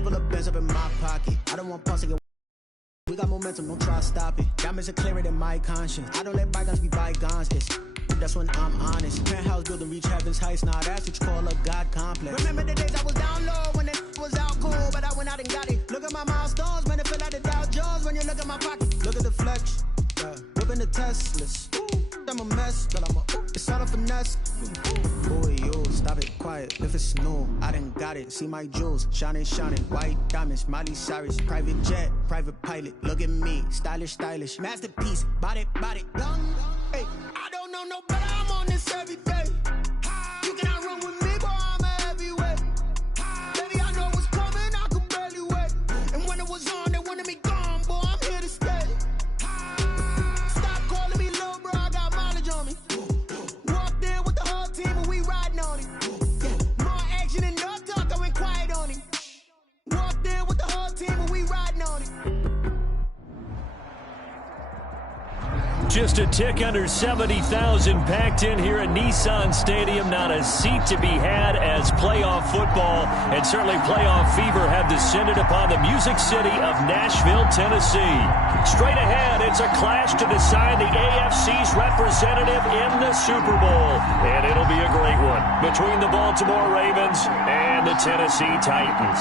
Couple of bands up in my pocket. I don't want pulse to get. We got momentum, don't try to stop it. Diamonds are clearer than my conscience. I don't let bygones be bygones. That's when I'm honest. Penthouse building, reach heaven's heights. Now that's what you call a God complex. Remember the days I was down low when it was out cool, but I went out and got it. Look at my milestones, man, it feel like the Dow Jones when you look at my pocket. Look at the flex, whipping the Teslas. I'm a mess, but it's all a finesse. Boy, yo, stop it, quiet. If it's new, I done got it. See my jewels, shining, shining. White diamonds, Miley Cyrus. Private jet, private pilot. Look at me, stylish, stylish. Masterpiece, body, young. Hey, I don't know no better. I'm on this every day. You cannot run with me, boy. I'm a heavyweight. Baby, I know what's coming. I could barely wait. And when it was on, they wanted me gone, boy. I'm here to stay. Stop calling me little bro. I got mileage on me. Walked in with the whole team and we riding on it. More action and no talk. I went quiet on it. Walked in with the whole team and we riding on it. Just a tick under 70,000 packed in here at Nissan Stadium. Not a seat to be had as playoff football and certainly playoff fever have descended upon the Music City of Nashville, Tennessee. Straight ahead, it's a clash to decide the AFC's representative in the Super Bowl. And it'll be a great one between the Baltimore Ravens and the Tennessee Titans.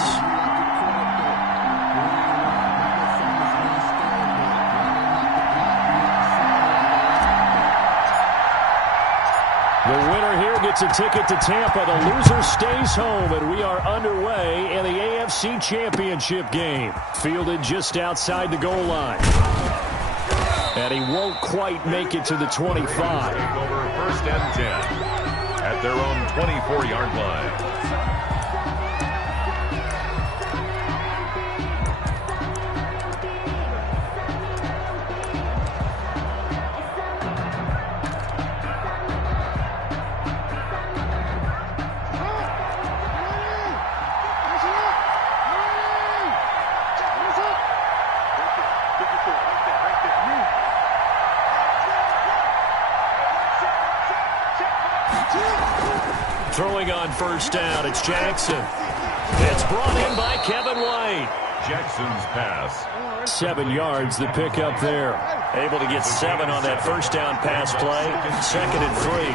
The winner here gets a ticket to Tampa. The loser stays home, and we are underway in the AFC Championship game. Fielded just outside the goal line. And he won't quite make it to the 25. Over first and 10 at their own 24-yard line. Throwing on first down, it's Jackson. It's brought in by Kevin White. Jackson's pass. 7 yards, the pickup there. Able to get 7 on that first down pass play. 2nd and 3.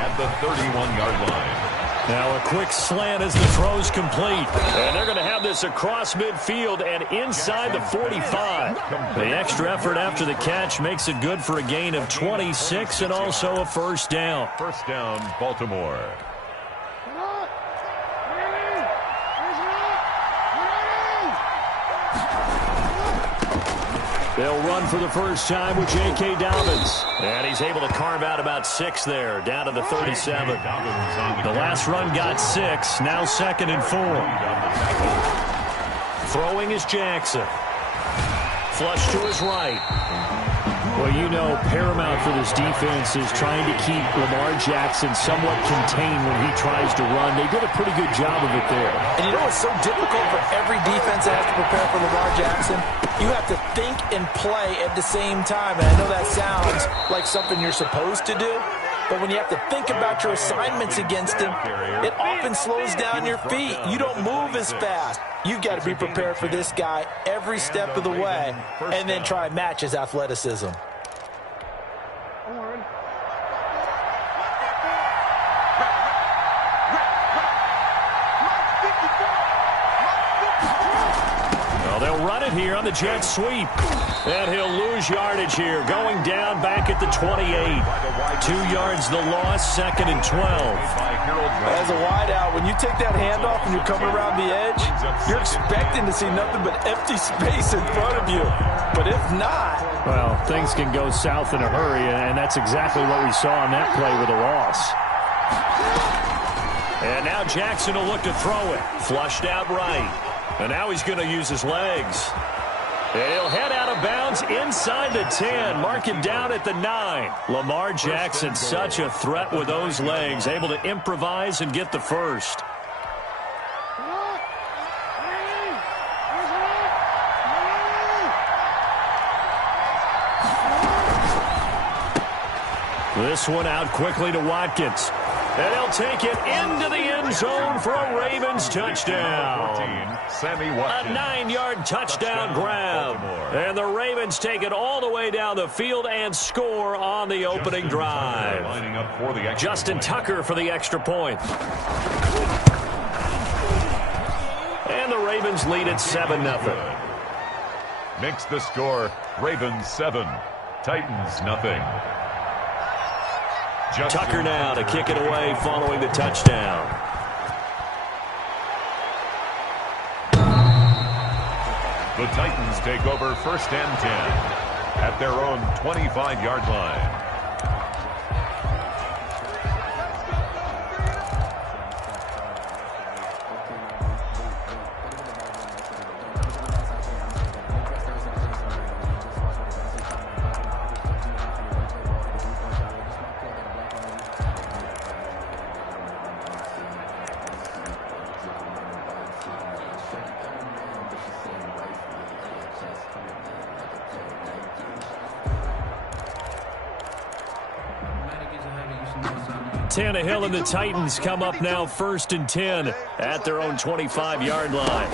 At the 31-yard line. Now a quick slant as the throw's complete. And they're going to have this across midfield and inside the 45. The extra effort after the catch makes it good for a gain of 26 and also a first down. First down, Baltimore. They'll run for the first time with J.K. Dobbins. And he's able to carve out about 6 there, down to the 37. The last run got 6, now 2nd and 4. Throwing is Jackson. Flush to his right. Well, you know, paramount for this defense is trying to keep Lamar Jackson somewhat contained when he tries to run. They did a pretty good job of it there. And you know it's so difficult for every defense that has to prepare for Lamar Jackson? You have to think and play at the same time. And I know that sounds like something you're supposed to do, but when you have to think about your assignments against him, it often slows down your feet. You don't move as fast. You've got to be prepared for this guy every step of the way and then try and match his athleticism. Well, they'll run it here on the jet sweep. And he'll lose yardage here, going down back at the 28. 2 yards the loss, 2nd and 12. As a wideout, when you take that handoff and you're coming around the edge, you're expecting to see nothing but empty space in front of you. But if not... Well, things can go south in a hurry, and that's exactly what we saw on that play with a loss. And now Jackson will look to throw it. Flushed out right. And now he's going to use his legs. And he'll head out of bounds inside the 10. Mark him down at the 9. Lamar Jackson, such a threat with those legs. Able to improvise and get the first. This one out quickly to Watkins. And he'll take it into the end zone for a Ravens touchdown. 14, Sammy A Watkins. 9-yard touchdown grab. Baltimore. And the Ravens take it all the way down the field and score on the opening drive. Lining up for the extra Justin point. Tucker for the extra point. And the Ravens lead at 7-0. Makes the score Ravens 7, Titans nothing. Tucker now to kick it away following the touchdown. The Titans take over 1st and 10 at their own 25-yard line. Tannehill and the Titans come up now 1st and 10 at their own 25-yard line.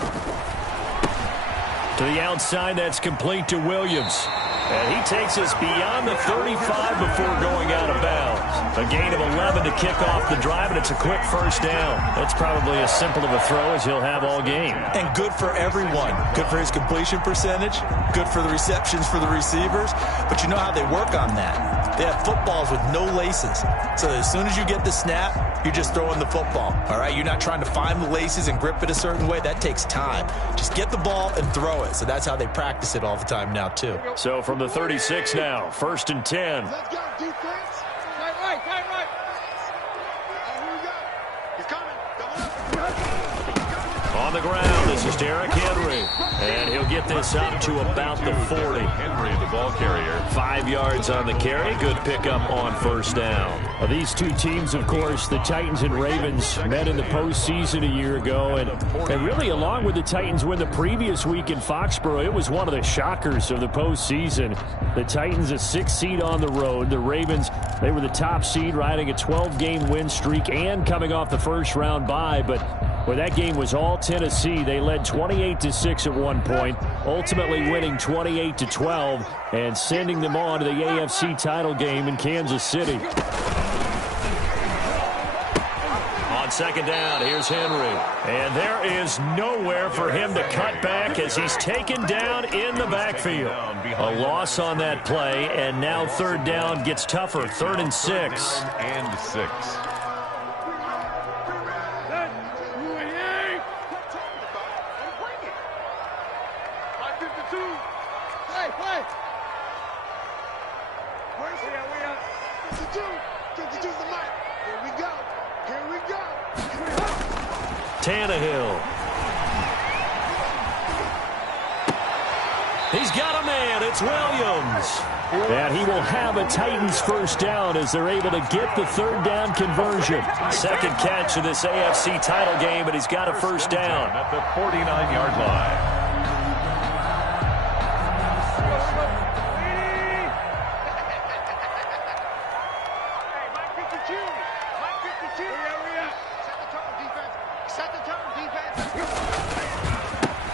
To the outside, that's complete to Williams. And he takes us beyond the 35 before going out of bounds. A gain of 11 to kick off the drive, and it's a quick 1st down. That's probably as simple of a throw as he'll have all game. And good for everyone. Good for his completion percentage. Good for the receptions for the receivers. But you know how they work on that. They have footballs with no laces. So as soon as you get the snap, you're just throwing the football. All right, you're not trying to find the laces and grip it a certain way. That takes time. Just get the ball and throw it. So that's how they practice it all the time now, too. So from the 36 now, 1st and 10. Let's go, defense. Right. Here we go. He's coming. On the ground, this is Derrick Henry. And he'll get this up to about the 40. Henry, the ball carrier. 5 yards on the carry. Good pickup on 1st down. These two teams, of course, the Titans and Ravens, met in the postseason a year ago. And really, along with the Titans win the previous week in Foxborough, it was one of the shockers of the postseason. The Titans, a 6th seed on the road. The Ravens, they were the top seed, riding a 12-game win streak and coming off the first-round bye. But where that game was all Tennessee, they led 28-6 at one point, ultimately winning 28-12 and sending them on to the AFC title game in Kansas City. On 2nd down, here's Henry. And there is nowhere for him to cut back as he's taken down in the backfield. A loss on that play, and now 3rd down gets tougher, 3rd and 6. And 6. Tannehill. He's got a man. It's Williams. And he will have a Titans 1st down as they're able to get the 3rd down conversion. 2nd catch of this AFC title game, and he's got a 1st down. At the 49-yard line.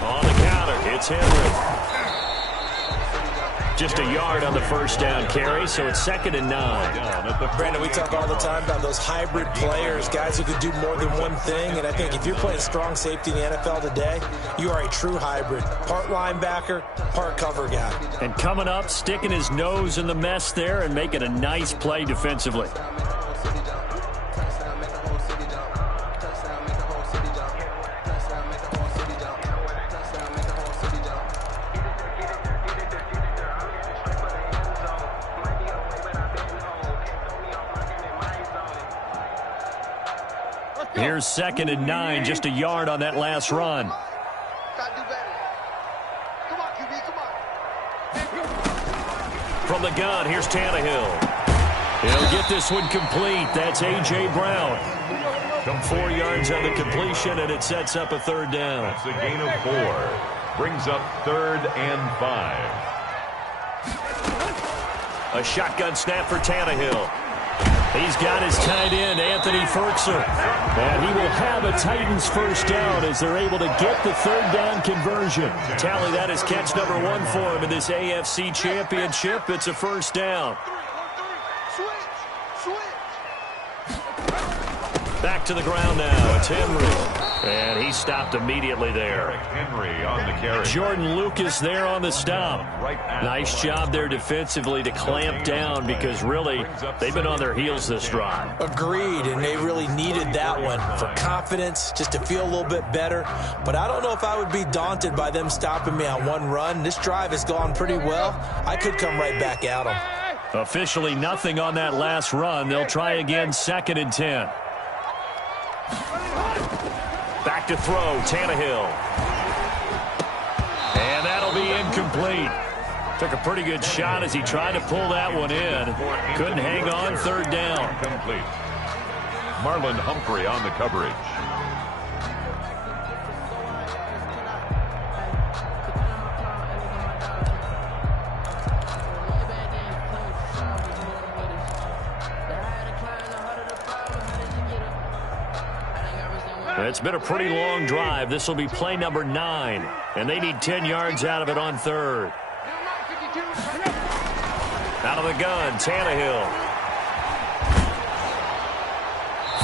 On the counter, it's Henry. Just a yard on the 1st down carry, so it's 2nd and 9. Brandon, we talk all the time about those hybrid players, guys who can do more than one thing. And I think if you're playing strong safety in the NFL today, you are a true hybrid. Part linebacker, part cover guy. And coming up, sticking his nose in the mess there and making a nice play defensively. Here's 2nd and 9, just a yard on that last run. From the gun, here's Tannehill. He'll get this one complete. That's A.J. Brown. 4 yards on the completion, and it sets up a 3rd down. That's a gain of 4. Brings up 3rd and 5. A shotgun snap for Tannehill. He's got his tight end, Anthony Ferkser. And he will have a Titans first down as they're able to get the third down conversion. Tally, that is catch number 1 for him in this AFC Championship. It's a first down. Back to the ground now. It's Henry. And he stopped immediately there. Henry on the carry. Jordan Lucas there on the stop. Nice job there defensively to clamp down because really they've been on their heels this drive. Agreed, and they really needed that one for confidence, just to feel a little bit better. But I don't know if I would be daunted by them stopping me on one run. This drive has gone pretty well. I could come right back at them. Officially nothing on that last run. They'll try again, 2nd and 10. Back to throw, Tannehill. And that'll be incomplete. Took a pretty good shot as he tried to pull that one in. Couldn't hang on, 3rd down. Complete. Marlon Humphrey on the coverage. It's been a pretty long drive. This will be play number 9. And they need 10 yards out of it on 3rd. Out of the gun, Tannehill.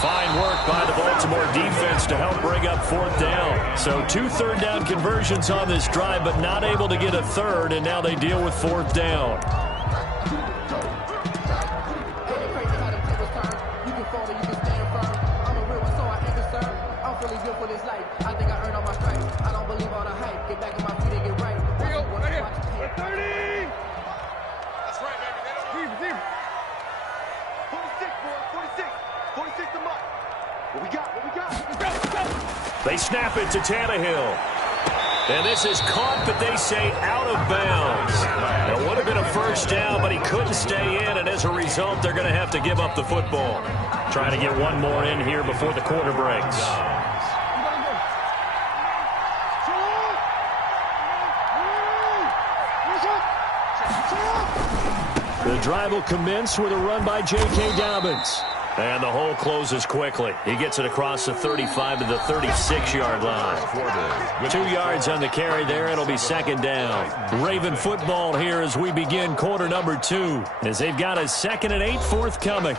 Fine work by the Baltimore defense to help bring up 4th down. So 2 third down conversions on this drive, but not able to get a 3rd, and now they deal with 4th down. They snap it to Tannehill. And this is caught, but they say out of bounds. It would have been a first down, but he couldn't stay in, and as a result, they're going to have to give up the football. Trying to get one more in here before the quarter breaks. The drive will commence with a run by J.K. Dobbins. And the hole closes quickly. He gets it across the 35 to the 36-yard line. 2 yards on the carry there. It'll be 2nd down. Raven football here as we begin quarter number 2, as they've got a 2nd and 8 forthcoming.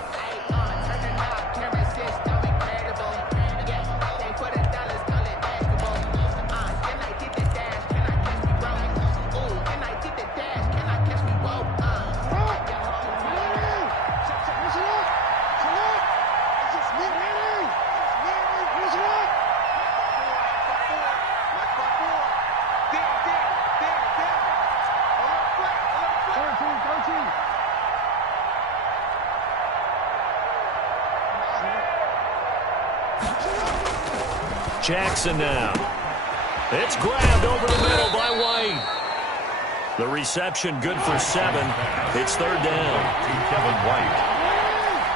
Jackson now. It's grabbed over the middle by White. The reception good for 7. It's 3rd down. Kevin White.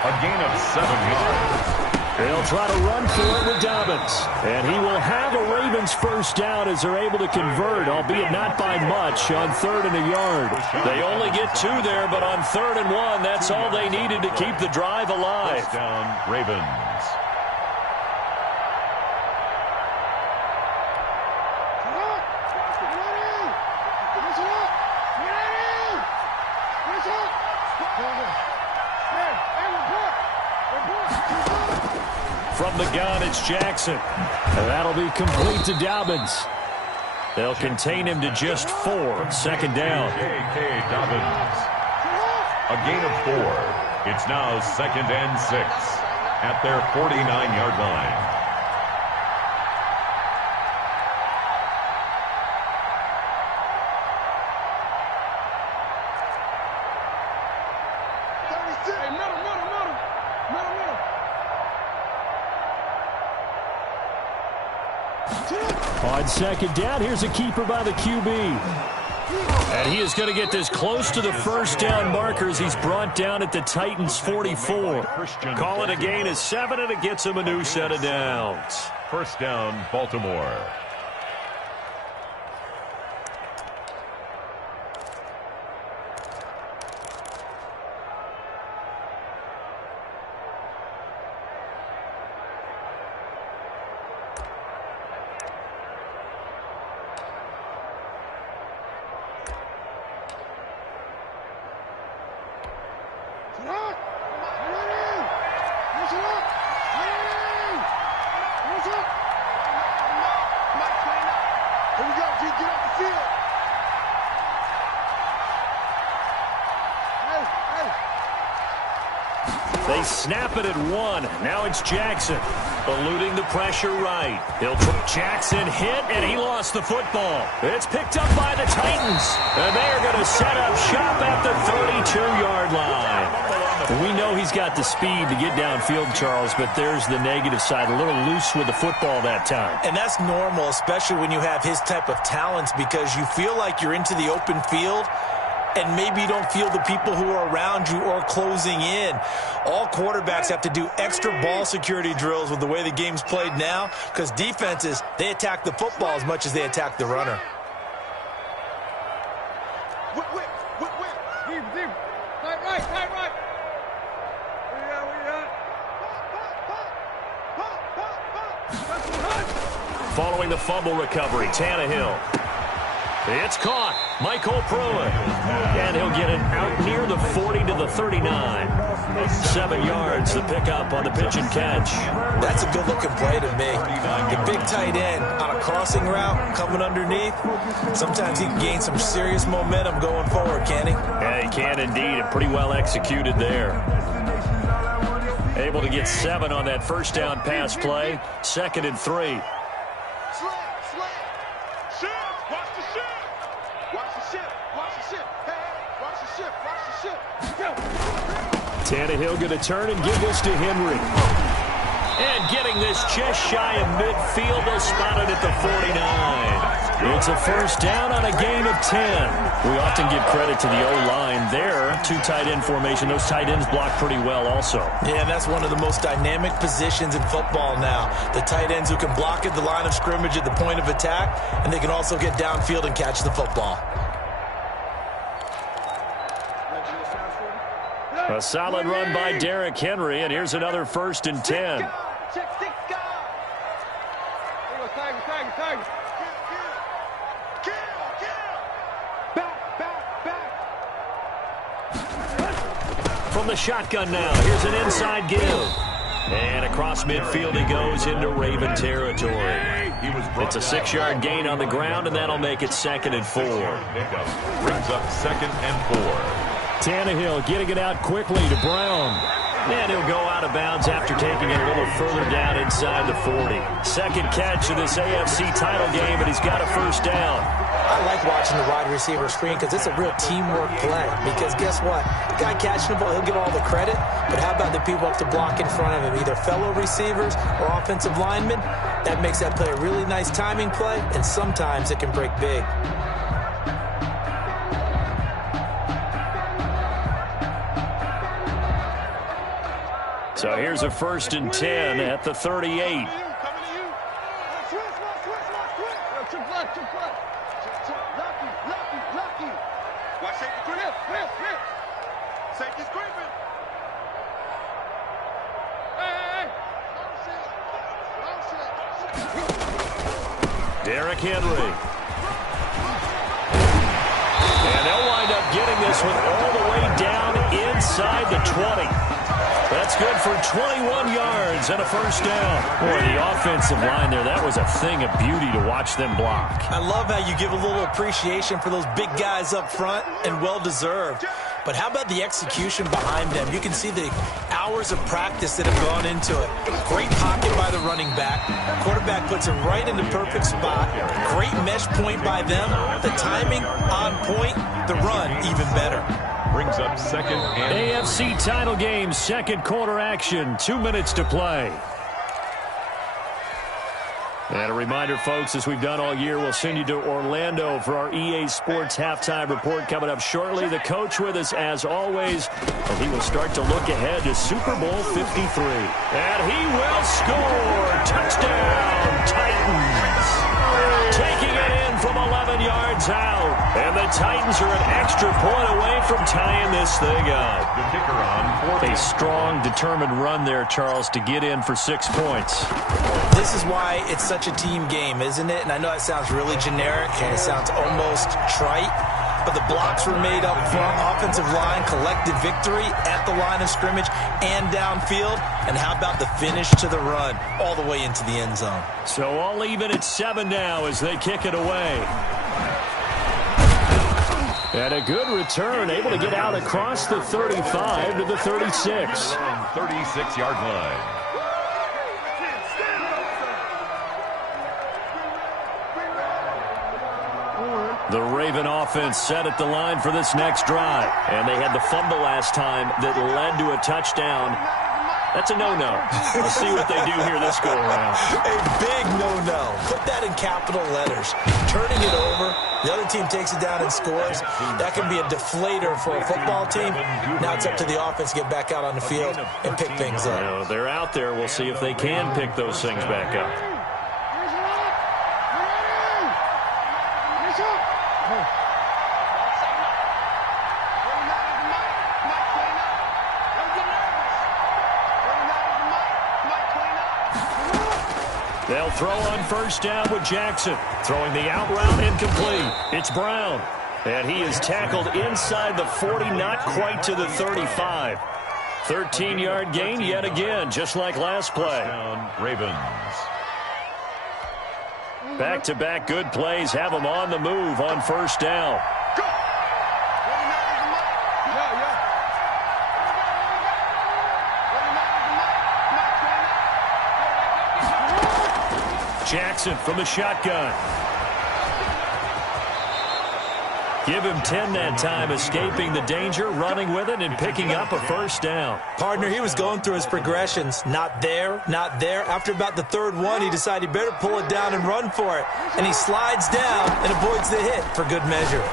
A gain of 7 yards. They'll try to run for it with Dobbins. And he will have a Ravens first down as they're able to convert, albeit not by much, on 3rd and a yard. They only get 2 there, but on 3rd and 1, that's all they needed to keep the drive alive. First down, Ravens. From the gun, it's Jackson. And that'll be complete to Dobbins. They'll contain him to just 4. 2nd down. J.K. Dobbins. A gain of 4. It's now 2nd and 6 at their 49-yard line. On 2nd down, here's a keeper by the QB. And he is going to get this close to the first down markers. He's brought down at the Titans' 44. Call it a gain of 7, and it gets him a new set of downs. First down, Baltimore. field. They snap it at 1. Now it's Jackson. Eluding the pressure right. Jackson hit, and he lost the football. It's picked up by the Titans. And they are going to set up shop at the 32-yard line. We know he's got the speed to get downfield, Charles, but there's the negative side. A little loose with the football that time. And that's normal, especially when you have his type of talents, because you feel like you're into the open field, and maybe you don't feel the people who are around you or closing in. All quarterbacks have to do extra ball security drills with the way the game's played now, because defenses, they attack the football as much as they attack the runner. Whip. Deep. Tight right. Following the fumble recovery, Tannehill. It's caught. Michael Pruitt. And he'll get it out near the 40 to the 39. 7 yards, the pickup on the pitch and catch. That's a good-looking play to me. The big tight end on a crossing route coming underneath. Sometimes he can gain some serious momentum going forward, can he? Yeah, he can indeed, and pretty well executed there. Able to get 7 on that first down pass play. 2nd and 3. Tannehill going to turn and give this to Henry. And getting this just shy of midfield, they'll spot it at the 49. It's a first down on a gain of 10. We often give credit to the O-line there. 2 tight end formation. Those tight ends block pretty well also. Yeah, that's one of the most dynamic positions in football now. The tight ends who can block at the line of scrimmage at the point of attack, and they can also get downfield and catch the football. A solid run by Derrick Henry, and here's another 1st and 10. From the shotgun now, here's an inside give. And across midfield he goes into Raven territory. It's a 6-yard gain on the ground, and that'll make it 2nd and 4. Brings up 2nd and 4. Tannehill getting it out quickly to Brown. And he'll go out of bounds after taking it a little further down inside the 40. 2nd catch of this AFC title game, and he's got a first down. I like watching the wide receiver screen because it's a real teamwork play. Because guess what? The guy catching the ball, he'll get all the credit. But how about the people up to block in front of him, either fellow receivers or offensive linemen? That makes that play a really nice timing play, and sometimes it can break big. So here's a 1st and 10 at the 38. Derrick Henry. And they'll wind up getting this one all the way down inside the 20. That's good for 21 yards and a first down. Boy, the offensive line there, that was a thing of beauty to watch them block. I love how you give a little appreciation for those big guys up front, and well-deserved. But how about the execution behind them? You can see the hours of practice that have gone into it. Great pocket by the running back. Quarterback puts it right in the perfect spot. Great mesh point by them. The timing on point. The run even better. Brings up 2nd and... AFC title game, 2nd quarter action. 2 minutes to play. And a reminder, folks, as we've done all year, we'll send you to Orlando for our EA Sports halftime report coming up shortly. The coach with us, as always, and he will start to look ahead to Super Bowl 53. And he will score. Touchdown, Titans. Taking it in from 11 yards out. And the Titans are an extra point away from tying this thing up. The kicker on 4. A strong, determined run there, Charles, to get in for 6 points. This is why it's such a team game, isn't it? And I know that sounds really generic, and it sounds almost trite, but the blocks were made up front, offensive line, collective victory at the line of scrimmage and downfield. And how about the finish to the run all the way into the end zone? So all even at 7 now as they kick it away. And a good return, able to get out across the 35 to the 36. 36-yard line. The Raven offense set at the line for this next drive. And they had the fumble last time that led to a touchdown. That's a no-no. We'll see what they do here this go-around. A big no-no. Put that in capital letters. Turning it over, the other team takes it down and scores. That can be a deflator for a football team. Now it's up to the offense to get back out on the field and pick things up. Well, they're out there. We'll see if they can pick those things back up. They'll throw on first down with Jackson. Throwing the out route incomplete. It's Brown. And he is tackled inside the 40, not quite to the 35. 13-yard gain yet again, just like last play. Ravens. Back-to-back good plays have them on the move on first down. Jackson from the shotgun. Give him 10 that time, escaping the danger, running with it, and picking up a first down. Partner, he was going through his progressions. Not there, not there. After about the third one, he decided he better pull it down and run for it. And he slides down and avoids the hit for good measure.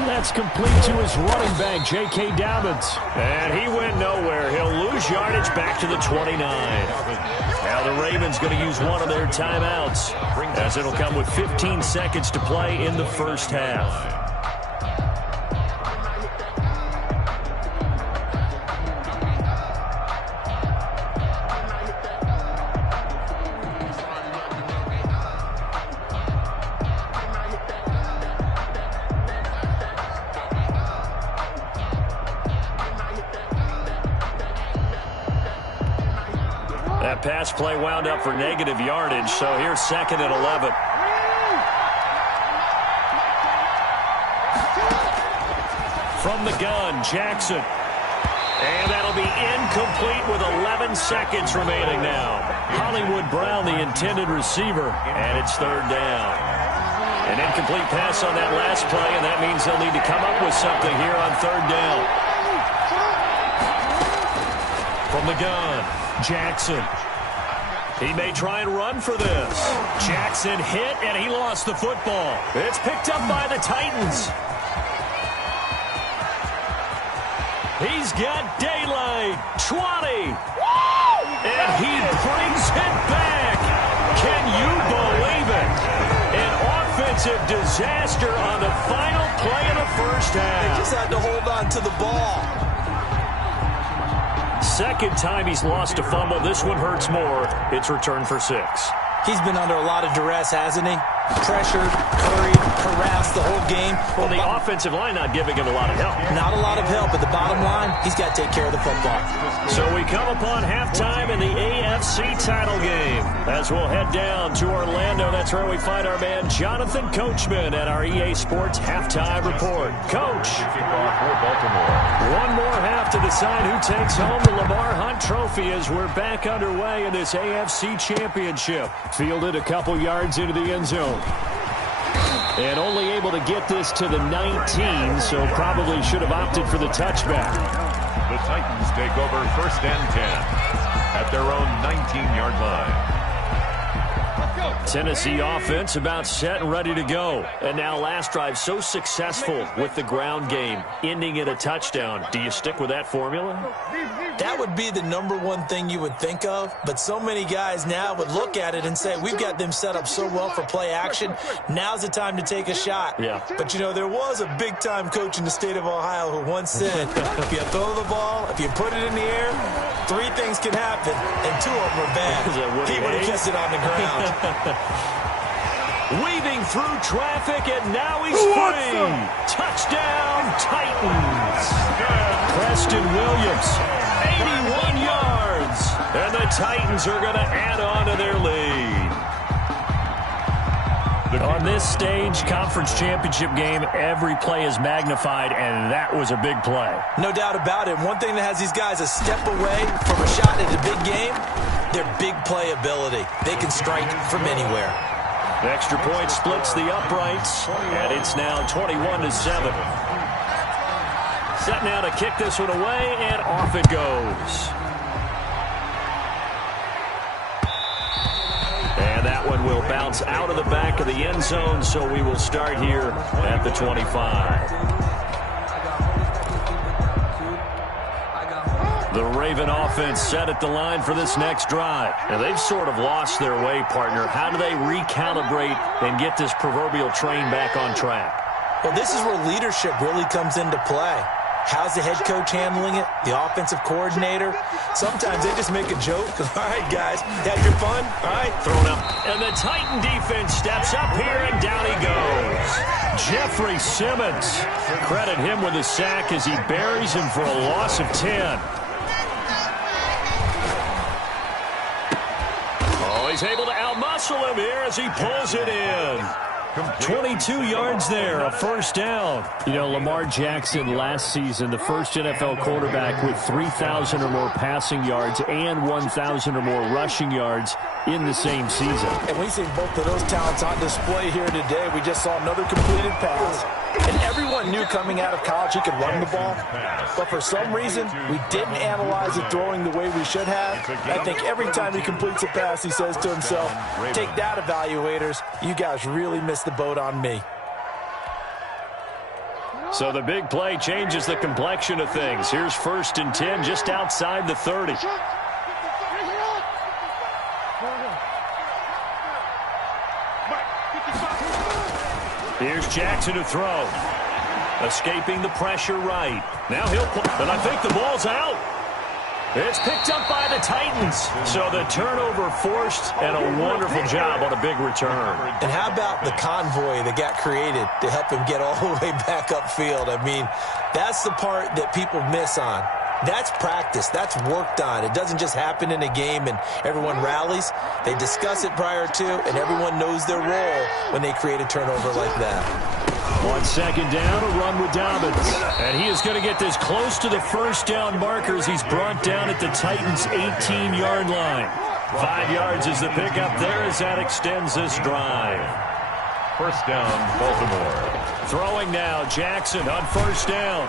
That's complete to his running back, J.K. Dobbins. And he went nowhere. He'll lose yardage back to the 29. Now the Ravens going to use one of their timeouts, as it'll come with 15 seconds to play in the first half. Pass play wound up for negative yardage, so here's second and 11. From the gun, Jackson. And that'll be incomplete with 11 seconds remaining now. Hollywood Brown, the intended receiver, and it's third down. An incomplete pass on that last play, and that means they'll need to come up with something here on third down. From the gun, Jackson. He may try and run for this. Jackson hit, and he lost the football. It's picked up by the Titans. He's got daylight. 20. And he brings it back. Can you believe it? An offensive disaster on the final play of the first half. They just had to hold on to the ball. Second time he's lost a fumble. This one hurts more. It's returned for 6. He's been under a lot of duress, hasn't he? Pressured, hurried, harassed the whole game. Well, the offensive line not giving him a lot of help. Not a lot of help, but the bottom line, he's got to take care of the football. So we come upon halftime in the AFC title game. As we'll head down to Orlando, that's where we find our man Jonathan Coachman at our EA Sports Halftime Report. Coach, one more half to decide who takes home the Lamar Hunt Trophy as we're back underway in this AFC Championship. Fielded a couple yards into the end zone. And only able to get this to the 19, so probably should have opted for the touchback. The Titans take over first and 10 at their own 19-yard line. Tennessee offense about set and ready to go. And now last drive so successful with the ground game, ending in a touchdown. Do you stick with that formula? That would be the number one thing you would think of, but so many guys now would look at it and say, we've got them set up so well for play action. Now's the time to take a shot. Yeah. But, you know, there was a big-time coach in the state of Ohio who once said, if you throw the ball, if you put it in the air, 3 things can happen, and 2 of them are bad. He would have kept it on the ground. Weaving through traffic, and now he's free. Touchdown, Titans. Preston Williams, 81 yards. And the Titans are going to add on to their lead. On this stage, conference championship game, every play is magnified, and that was a big play. No doubt about it. One thing that has these guys a step away from a shot at a big game, their big play ability. They can strike from anywhere. The extra point splits the uprights, and it's now 21-7. Set now to kick this one away, and off it goes. And that one will bounce out of the back of the end zone, so we will start here at the 25. The Raven offense set at the line for this next drive. Now, they've sort of lost their way, partner. How do they recalibrate and get this proverbial train back on track? Well, this is where leadership really comes into play. How's the head coach handling it? The offensive coordinator? Sometimes they just make a joke. All right, guys, had your fun? All right, thrown up. And the Titan defense steps up here, and down he goes. Jeffrey Simmons. Credit him with a sack as he buries him for a loss of 10. Oh, he's able to outmuscle him here as he pulls it in. 22 yards there, a first down. You know, Lamar Jackson last season, the first NFL quarterback with 3,000 or more passing yards and 1,000 or more rushing yards in the same season. And we see both of those talents on display here today. We just saw another completed pass. And everyone knew coming out of college he could run the ball. But for some reason, we didn't analyze it throwing the way we should have. I think every time he completes a pass, he says to himself, take that, evaluators. You guys really missed the boat on me. So the big play changes the complexion of things. Here's 1st and 10 just outside the 30. Here's Jackson to throw. Escaping the pressure right. Now he'll pull, and I think the ball's out. It's picked up by the Titans. So the turnover forced, and a wonderful job on a big return. And how about the convoy that got created to help him get all the way back upfield? I mean, that's the part that people miss on. That's practice. That's worked on. It doesn't just happen in a game and everyone rallies. They discuss it prior to, and everyone knows their role when they create a turnover like that. 1 second down, a run with Dobbins. And he is going to get this close to the first down markers. He's brought down at the Titans' 18-yard line. 5 yards is the pickup there as that extends this drive. First down, Baltimore. Throwing now, Jackson on first down.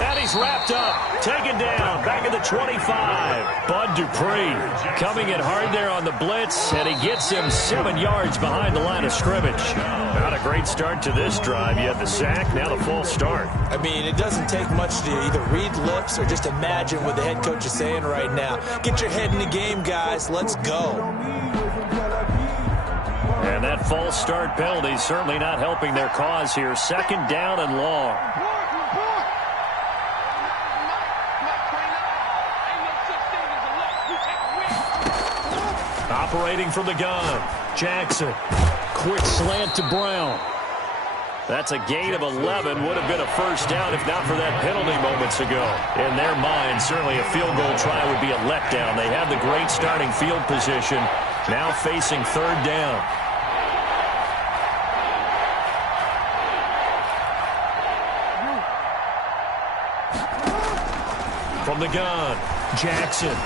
And he's wrapped up, taken down, back at the 25. Bud Dupree coming in hard there on the blitz, and he gets him 7 yards behind the line of scrimmage. Not a great start to this drive. You had the sack, now the false start. I mean, it doesn't take much to either read lips or just imagine what the head coach is saying right now. Get your head in the game, guys. Let's go. And that false start penalty is certainly not helping their cause here. 2nd down and long. Operating from the gun, Jackson. Quick slant to Brown. That's a gain of 11. Would have been a first down if not for that penalty moments ago. In their mind, certainly a field goal try would be a letdown. They have the great starting field position. Now facing 3rd down. From the gun, Jackson.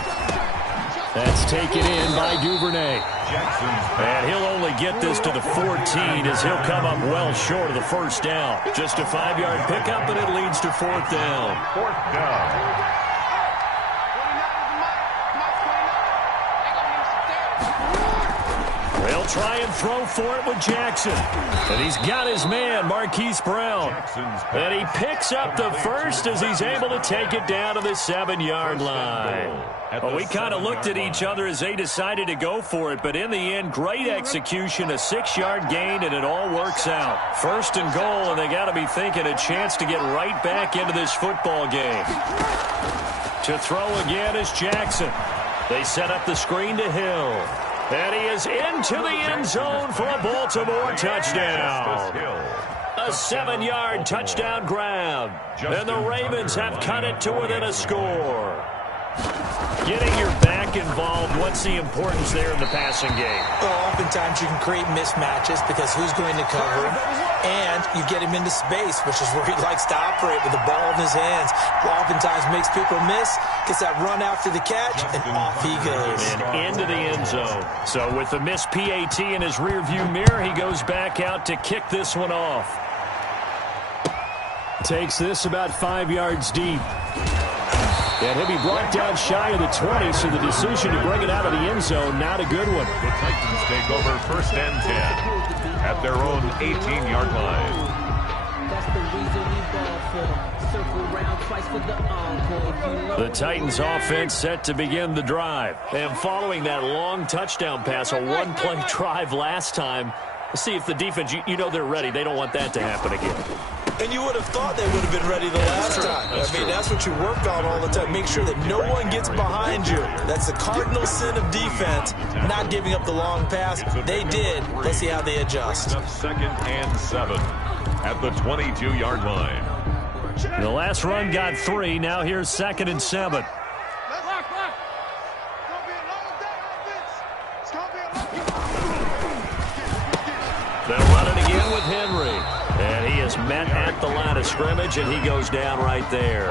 That's taken in by Duvernay. And he'll only get this to the 14 as he'll come up well short of the first down. Just a 5-yard pickup, and it leads to 4th down. 4th down. They'll try and throw for it with Jackson. And he's got his man, Marquise Brown. And he picks up the first as he's able to take it down to the 7-yard line. Well, we kind of looked at each other as they decided to go for it, but in the end, great execution, a 6-yard gain, and it all works out. 1st and goal, and they got to be thinking a chance to get right back into this football game. To throw again is Jackson. They set up the screen to Hill. And he is into the end zone for a Baltimore touchdown. A 7-yard touchdown grab. And the Ravens have cut it to within a score. Getting your back quarterback involved, what's the importance there in the passing game? Well, oftentimes you can create mismatches because who's going to cover him, and you get him into space, which is where he likes to operate with the ball in his hands. Oftentimes makes people miss, gets that run after the catch, and off he goes. And into the end zone. So with the missed PAT in his rearview mirror, he goes back out to kick this one off. Takes this about 5 yards deep. And he'll be brought down shy of the 20, so the decision to bring it out of the end zone, not a good one. The Titans take over 1st and 10 at their own 18-yard line. That's the reason we ball for them. Circle around twice for the encore. The Titans offense set to begin the drive. And following that long touchdown pass, a one-play drive last time, let's see if the defense, you know they're ready. They don't want that to happen again. And you would have thought they would have been ready the last time. That's what you work on all the time. Make sure that no one gets behind you. That's the cardinal sin of defense, not giving up the long pass. They did. Let's see how they adjust. 2nd and 7 at the 22-yard line. The last run got 3. Now here's 2nd and 7. They'll run it again with Henry. And he is met at the line of scrimmage, and he goes down right there.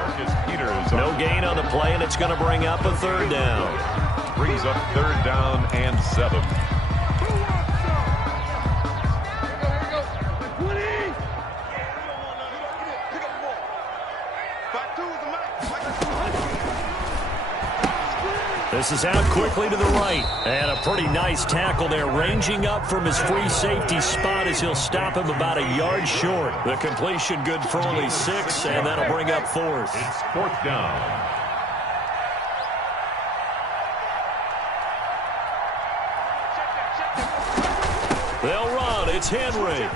No gain on the play, and it's going to bring up a 3rd down. Brings up 3rd down and 7. This is out quickly to the right. And a pretty nice tackle there, ranging up from his free safety spot as he'll stop him about a yard short. The completion good for only 6, and that'll bring up 4th. It's 4th down. They'll run. It's Henry.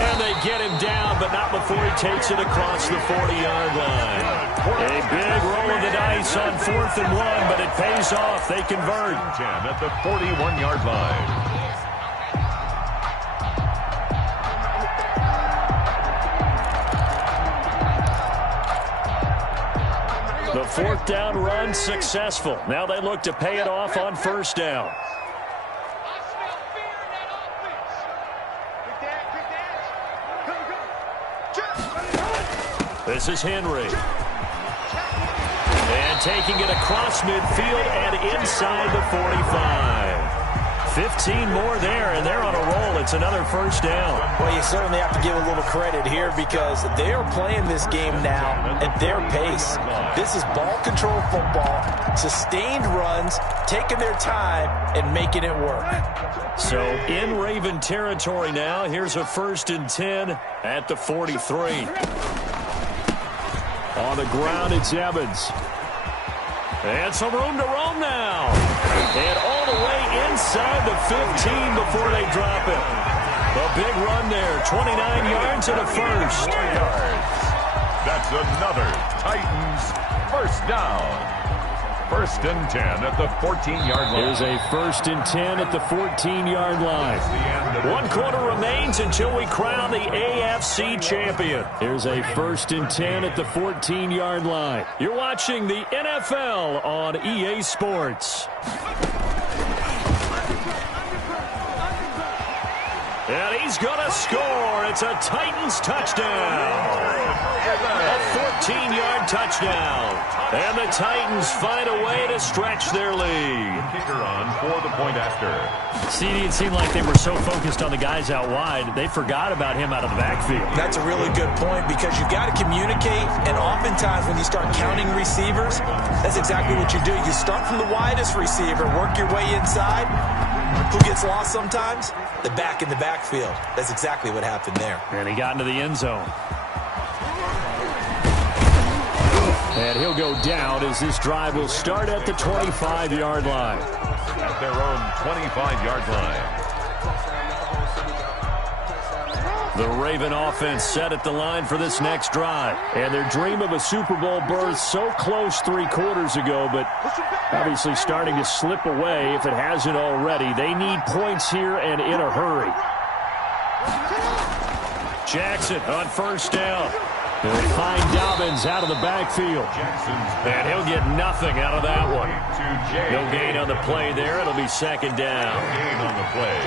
And they get him down, but not before he takes it across the 40-yard line. A big roll of the dice on 4th and 1, but it pays off. They convert. 10 at the 41-yard line. The 4th down run successful. Now they look to pay it off on 1st down. This is Henry. And taking it across midfield and inside the 45. 15 more there, and they're on a roll. It's another 1st down. Well, you certainly have to give a little credit here because they are playing this game now at their pace. This is ball control football, sustained runs, taking their time, and making it work. So in Raven territory now, here's a 1st and 10 at the 43. On the ground, it's Evans. And some room to roam now. And all the way inside the 15 before they drop it. A big run there, 29 yards and a 1st. That's another Titans 1st down. 1st and 10 at the 14-yard line. Here's a 1st and 10 at the 14-yard line. 1 quarter remains until we crown the AFC champion. Here's a 1st and 10 at the 14-yard line. You're watching the NFL on EA Sports. And he's going to score. It's a Titans touchdown. A 14-yard touchdown. And the Titans find a way to stretch their lead. Kicker on for the point after. CD, it seemed like they were so focused on the guys out wide, they forgot about him out of the backfield. That's a really good point because you've got to communicate, and oftentimes when you start counting receivers, that's exactly what you do. You start from the widest receiver, work your way inside. Who gets lost sometimes? The back in the backfield. That's exactly what happened there. And he got into the end zone. And he'll go down as this drive will start at the 25-yard line. At their own 25-yard line. The Raven offense set at the line for this next drive. And their dream of a Super Bowl berth so close 3 quarters ago, but obviously starting to slip away if it hasn't already. They need points here and in a hurry. Jackson on 1st down. He'll find Dobbins out of the backfield. And he'll get nothing out of that one. No gain on the play there. It'll be second down. Gain on the play.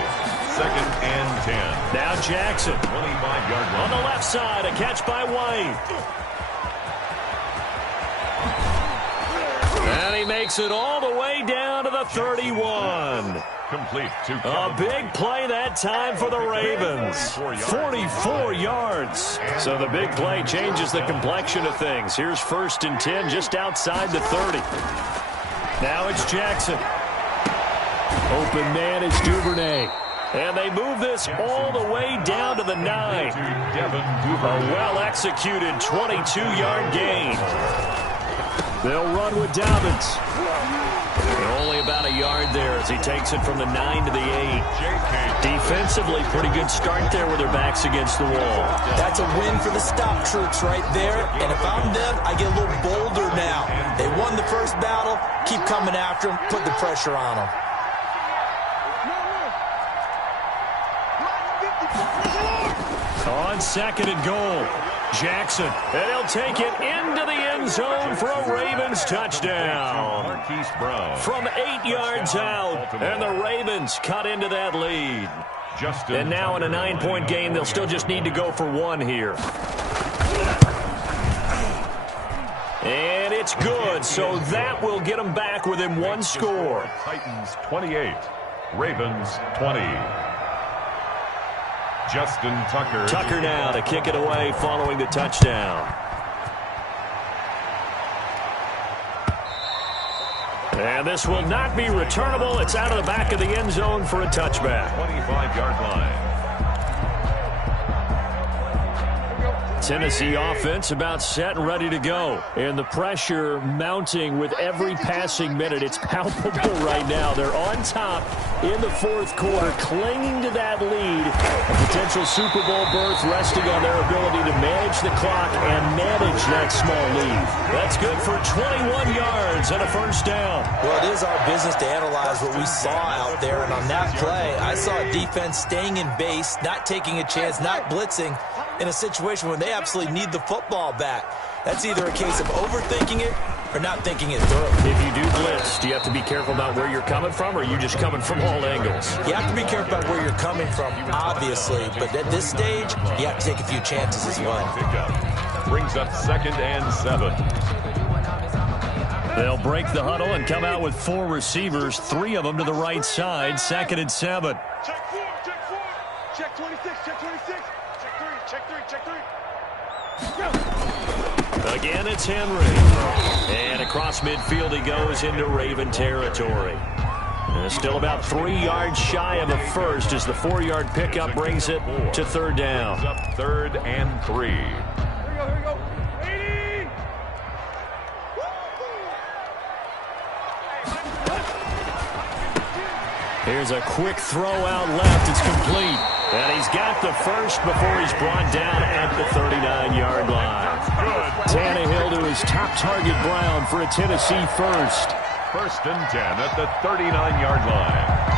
Second and 10. Now Jackson. 25-yard line. On the left side, a catch by White. And he makes it all the way down to the 31. Complete to A big play that time for the Ravens. 44 yards. So the big play changes the complexion of things. Here's first and 10 just outside the 30. Now it's Jackson. Open man is Duvernay. And they move this all the way down to the 9. A well-executed 22-yard gain. They'll run with Dobbins. Only about a yard there as he takes it from the 9 to the 8. Defensively, pretty good start there with their backs against the wall. That's a win for the stop troops right there. And if I'm them, I get a little bolder now. They won the first battle. Keep coming after them. Put the pressure on them. On second and goal, Jackson. And he'll take it into the end zone for a Ravens touchdown. Marquise Brown. From 8 yards out, and the Ravens cut into that lead. And now in a 9-point game, they'll still just need to go for one here. And it's good, so that will get them back within one score. Titans 28, Ravens 20. Justin Tucker. Tucker now to kick it away following the touchdown. And this will not be returnable. It's out of the back of the end zone for a touchback. 25-yard line. Tennessee offense about set and ready to go. And the pressure mounting with every passing minute. It's palpable right now. They're on top in the fourth quarter, clinging to that lead. A potential Super Bowl berth resting on their ability to manage the clock and manage that small lead. That's good for 21 yards and a first down. Well, it is our business to analyze what we saw out there. And on that play, I saw a defense staying in base, not taking a chance, not blitzing, in a situation where they absolutely need the football back. That's either a case of overthinking it or not thinking it through. If you do blitz, do you have to be careful about where you're coming from, or are you just coming from all angles? You have to be careful about where you're coming from, obviously. But at this stage, you have to take a few chances as well. Brings up second and 7. They'll break the huddle and come out with 4 receivers, 3 of them to the right side, second and 7. Check 4, check 4. Check 26, check 26. Check 3, check 3. Again, it's Henry. And across midfield he goes into Raven territory. And still about 3 yards shy of a first as the 4-yard pickup brings it to third down. Brings up third and 3. Here we go. 80! Here's a quick throw out left. It's complete. And he's got the first before he's brought down at the 39-yard line. Tannehill to his top target, Brown, for a Tennessee first. First and 10 at the 39-yard line.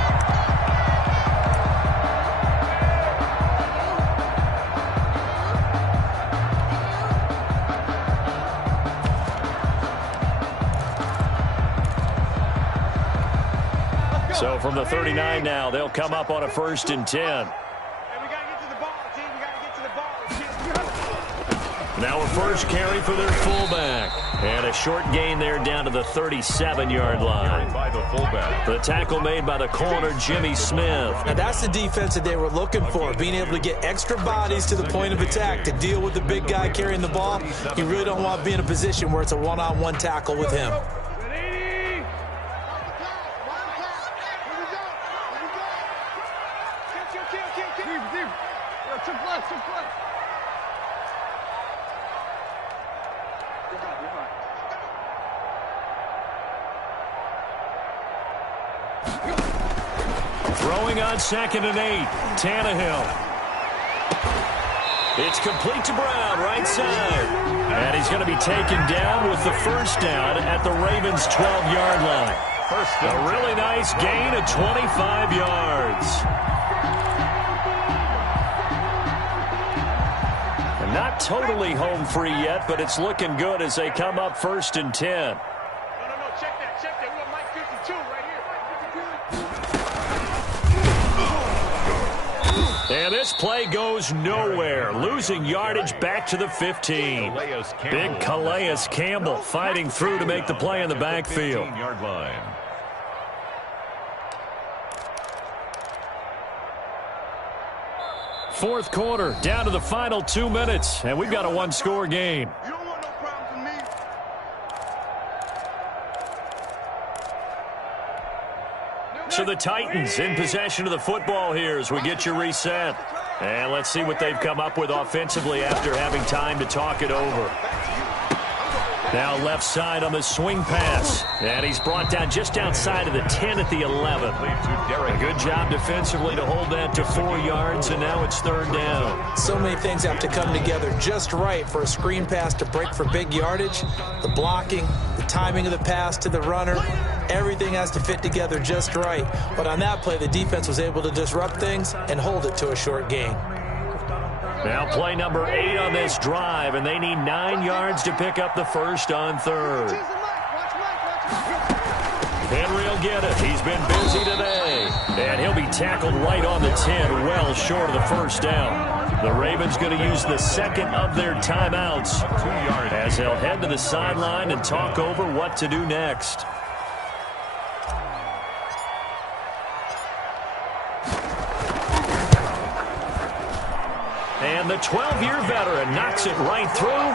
So from the 39 now, they'll come up on a first and 10. Hey, we got to get to the ball, team. We got to get to the ball. Now a first carry for their fullback. And a short gain there down to the 37-yard line. By the fullback. The tackle made by the corner, Jimmy Smith. Now that's the defense that they were looking for, being able to get extra bodies to the point of attack to deal with the big guy carrying the ball. You really don't want to be in a position where it's a one-on-one tackle with him. Throwing on second and 8, Tannehill. It's complete to Brown, right side. And he's going to be taken down with the first down at the Ravens' 12-yard line. A really nice gain of 25 yards. And Not totally home free yet, but it's looking good as they come up 1st and 10. No, check that. We got Mike 52 right here. And this play goes nowhere. Losing yardage back to the 15. Big Calais Campbell fighting through to make the play in the backfield. 15-yard line. Fourth quarter, down to the final 2 minutes, and we've got a one-score game. You don't want no problems with me. So the Titans in possession of the football here as we get you reset. And let's see what they've come up with offensively after having time to talk it over. Now left side on the swing pass. And he's brought down just outside of the 10 at the 11. A good job defensively to hold that to 4 yards, and now it's 3rd down. So many things have to come together just right for a screen pass to break for big yardage. The blocking, the timing of the pass to the runner, everything has to fit together just right. But on that play, the defense was able to disrupt things and hold it to a short gain. Now play number 8 on this drive, and they need 9 yards to pick up the first on 3rd. Henry will get it. He's been busy today. And he'll be tackled right on the 10, well short of the first down. The Ravens going to use the second of their timeouts as they'll head to the sideline and talk over what to do next. And the 12-year veteran knocks it right through,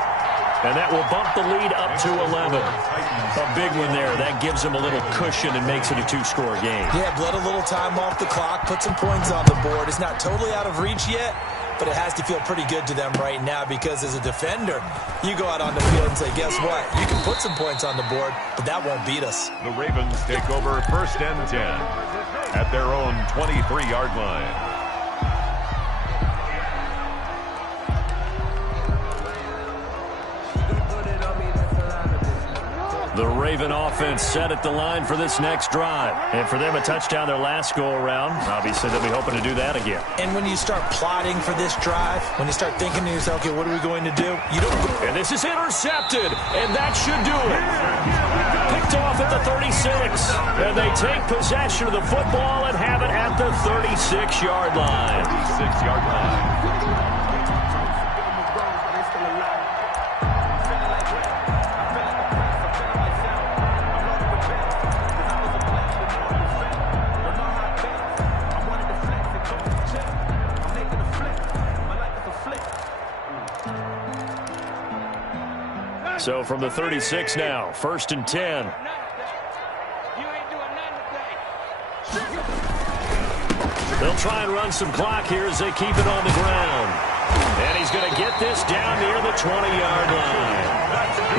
and that will bump the lead up to 11. A big one there. That gives them a little cushion and makes it a 2-score game. Yeah, bled a little time off the clock, put some points on the board. It's not totally out of reach yet, but it has to feel pretty good to them right now because as a defender, you go out on the field and say, guess what? You can put some points on the board, but that won't beat us. The Ravens take over 1st and 10 at their own 23-yard line. The Raven offense set at the line for this next drive. And for them, a touchdown their last go-around. Obviously, they'll be hoping to do that again. And when you start plotting for this drive, when you start thinking to yourself, okay, what are we going to do? You don't. And this is intercepted, and that should do it. Picked off at the 36. And they take possession of the football and have it at the 36-yard line. 36-yard line. So from the 36 now, 1st and 10. They'll try and run some clock here as they keep it on the ground. And he's going to get this down near the 20-yard line.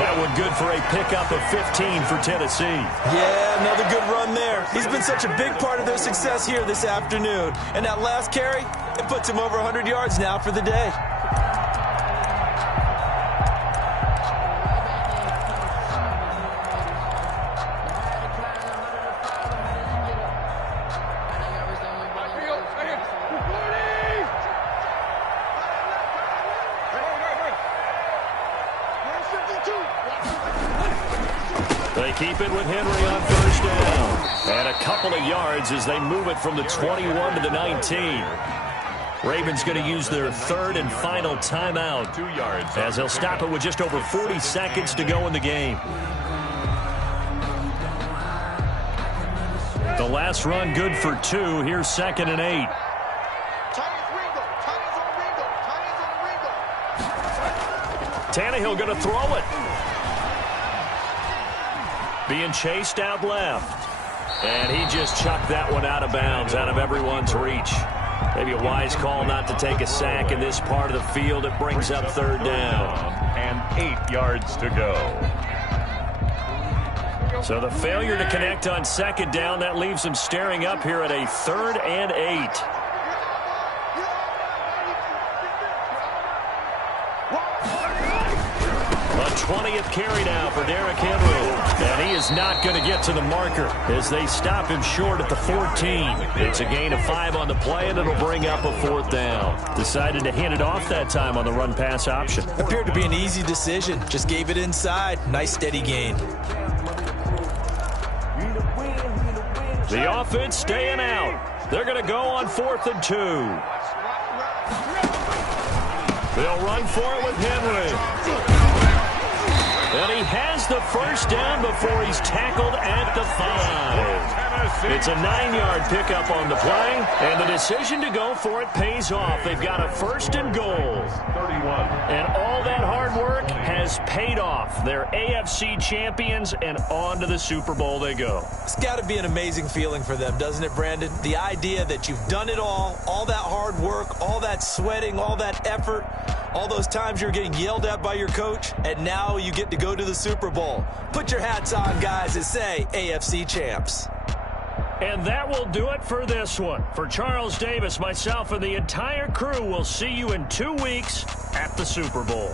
That one good for a pickup of 15 for Tennessee. Yeah, another good run there. He's been such a big part of their success here this afternoon. And that last carry, it puts him over 100 yards now for the day. They keep it with Henry on 1st down. And a couple of yards as they move it from the 21 to the 19. Ravens going to use their 3rd and final timeout 2 yards as they'll stop it with just over 40 seconds to go in the game. The last run good for 2. Here's 2nd and 8. Tannehill going to throw it. Being chased out left. And he just chucked that one out of bounds, out of everyone's reach. Maybe a wise call not to take a sack in this part of the field. It brings up 3rd down. And 8 yards to go. So the failure to connect on 2nd down, that leaves them staring up here at a 3rd and 8. A 20th carry now for Derrick Henry. And he is not going to get to the marker as they stop him short at the 14. It's a gain of 5 on the play, and it'll bring up a 4th down. Decided to hand it off that time on the run-pass option. Appeared to be an easy decision. Just gave it inside. Nice steady gain. The offense staying out. They're going to go on 4th and 2. They'll run for it with Henry. And he has the first down before he's tackled at the 5. It's a 9-yard pickup on the play, and the decision to go for it pays off. They've got a 1st and goal. 31. And all that hard work has paid off. They're AFC champions, and on to the Super Bowl they go. It's got to be an amazing feeling for them, doesn't it, Brandon? The idea that you've done it all that hard work, all that sweating, all that effort, all those times you're getting yelled at by your coach, and now you get to go to the Super Bowl. Put your hats on, guys, and say AFC champs. And that will do it for this one. For Charles Davis, myself, and the entire crew, we'll see you in 2 weeks at the Super Bowl.